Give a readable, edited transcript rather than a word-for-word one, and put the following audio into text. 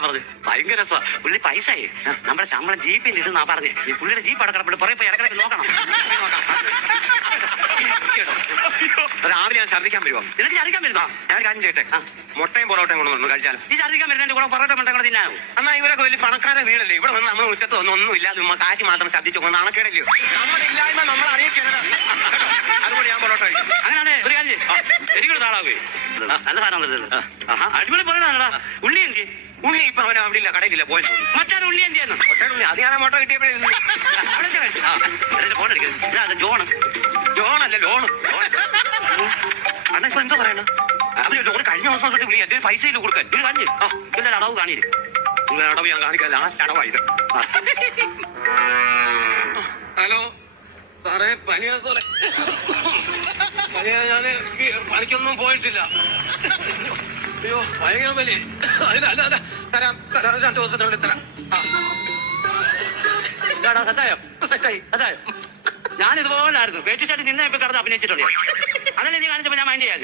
പറയാൻ പറഞ്ഞു. ഭയങ്കര രസമാണ്. പുള്ളി പൈസയെ നമ്മുടെ ശമ്പളം ജീപ്പിൽ ഇടുന്നാ പറഞ്ഞേ. ഈ പുള്ളിയുടെ ജീപ്പ് അടക്കടപ്പെട്ട് പുറകെ പോയി ഇടക്കിടക്ക് നോക്കണം. രാവിലെ ഞാൻ ഛർദ്ദിക്കാൻ വരുമോ? നിനക്ക് ഛർദ്ദിക്കാൻ വരുന്നോ? ഞാൻ കാര്യം ചെയ്യട്ടെ, മുട്ടയും പൊറോട്ടയും കൊണ്ടു കഴിച്ചാലോ? ഈ ഛർദ്ദിക്കാൻ വരുന്നതിന്റെ കൂടെ പൊറോട്ട മുട്ട കൂടെ തിന്നാനോ? എന്നാൽ ഇവരൊക്കെ വലിയ പണക്കാരെ വീടല്ലേ? ഇവിടെ വന്ന് നമ്മൾ മുറ്റത്ത് ഒന്നും ഇല്ലാതെ കാറ്റ് മാത്രം ഛർദ്ദിച്ചു കൊണ്ട് നാണക്കേടല്ലോ? നമ്മുടെ ഇല്ലായ്മ നമ്മൾ അറിയിക്കരുത്. അതുകൊണ്ട് ഞാൻ പൊറോട്ട കഴിക്കും. അങ്ങനെയാണേ ഒരു കാര്യം വെരി ഗുഡ്. നാളാവേ നല്ല സാധനം വരുന്നത്. അടിപൊളി പൊറോട്ടാ. ഉള്ളി എന്തി? ഉള്ളി ഇപ്പൊ അവൻ അവിടെ ഇല്ല, കടയിലില്ല, പോയി. മറ്റേ ഉള്ളി എന്തിയായിരുന്നു? ഉള്ളി അത് ഞാൻ മുട്ട കിട്ടിയപ്പോഴേ ഫോൺ എടുക്കുന്നത്. ജോണ് ജോണല്ല ലോണ്. അണ്ണ ഇപ്പൊ എന്താ പറയണ? അവര് ലോൺ കഴിഞ്ഞ ദിവസം തൊട്ട് വിളി എന്റെ പൈസയിൽ കൊടുക്കാൻ. ഇത് കാണില്ലേ? ഇതിന്റെ അടവ് കാണില്ലേ? അടവ് ഞാൻ കാണിക്കാം. ലാസ്റ്റ് അടവായത്. ഹലോ സാറേ, പനിയാ സാറേ. പനിയാ. ഞാന് പനിക്കൊന്നും പോയിട്ടില്ല. അയ്യോ ഭയങ്കര പനി. അല്ല തരാം 2 ദിവസത്തിനുള്ളിൽ തരാം. സെറ്റായോ? സെറ്റായോ? ഞാൻ ഇതുപോലായിരുന്നു. പേറ്റിച്ചാട്ടി നിന്നെ ഇപ്പൊ കിടന്ന് അഭിനയിച്ചിട്ടുണ്ട്. അതല്ലേ നീ കാണിച്ചപ്പോ ഞാൻ മൈൻഡ് ചെയ്യാൻ.